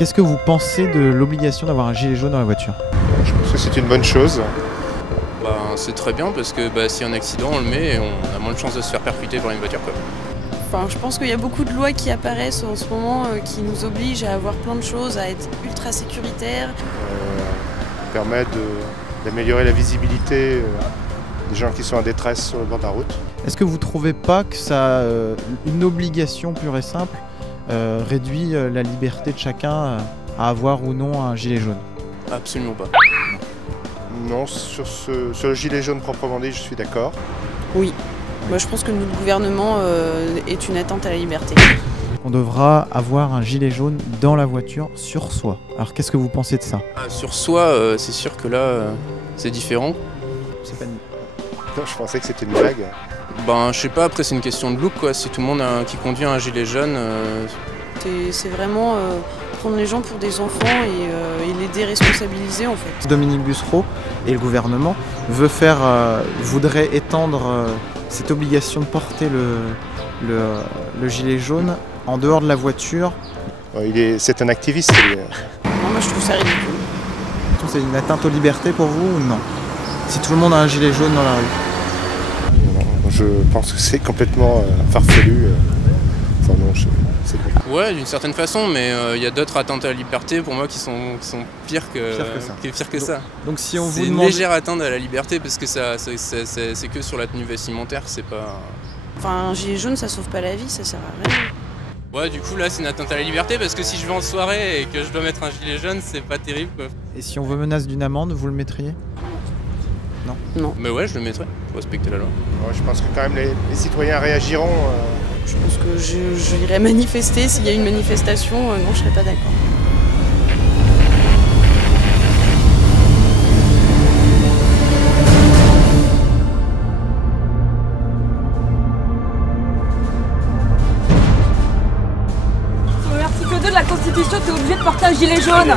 Qu'est-ce que vous pensez de l'obligation d'avoir un gilet jaune dans la voiture? Je pense que c'est une bonne chose. C'est très bien parce que s'il y a un accident, on le met et on a moins de chances de se faire percuter par une voiture, quoi. Enfin, je pense qu'il y a beaucoup de lois qui apparaissent en ce moment qui nous obligent à avoir plein de choses, à être ultra sécuritaires. Permet d'améliorer la visibilité des gens qui sont en détresse sur le bord de la route. Est-ce que vous ne trouvez pas que ça, une obligation pure et simple réduit la liberté de chacun à avoir ou non un gilet jaune? Absolument pas. Non, sur le gilet jaune proprement dit, je suis d'accord. Oui. Moi, je pense que notre gouvernement est une atteinte à la liberté. On devra avoir un gilet jaune dans la voiture sur soi. Alors qu'est-ce que vous pensez de ça? Sur soi, c'est sûr que là, c'est différent. C'est pas... Non, je pensais que c'était une blague. Je sais pas, après c'est une question de look, quoi. Si tout le monde qui conduit un gilet jaune... C'est vraiment prendre les gens pour des enfants et les déresponsabiliser en fait. Dominique Bussereau et le gouvernement voudrait étendre cette obligation de porter le gilet jaune en dehors de la voiture. C'est un activiste. Non, moi je trouve ça ridicule. C'est une atteinte aux libertés pour vous ou non? Si tout le monde a un gilet jaune dans la rue? Non, je pense que c'est complètement farfelu. Enfin non, Ouais, d'une certaine façon, mais il y a d'autres atteintes à la liberté pour moi qui sont pires que ça. Donc si on vous C'est une demande... légère atteinte à la liberté parce que c'est que sur la tenue vestimentaire, c'est pas... Enfin, un gilet jaune ça sauve pas la vie, ça sert à rien. Ouais, du coup là c'est une atteinte à la liberté parce que si je vais en soirée et que je dois mettre un gilet jaune, c'est pas terrible, quoi. Et si on vous menace d'une amende, vous le mettriez? Non. Non. Mais ouais, je le mettrai, pour respecter la loi. Ouais, je pense que quand même les citoyens réagiront. Je pense que j'irai manifester. S'il y a une manifestation, non, je serais pas d'accord. Sur l'article 2 de la Constitution, tu es obligé de porter un gilet jaune.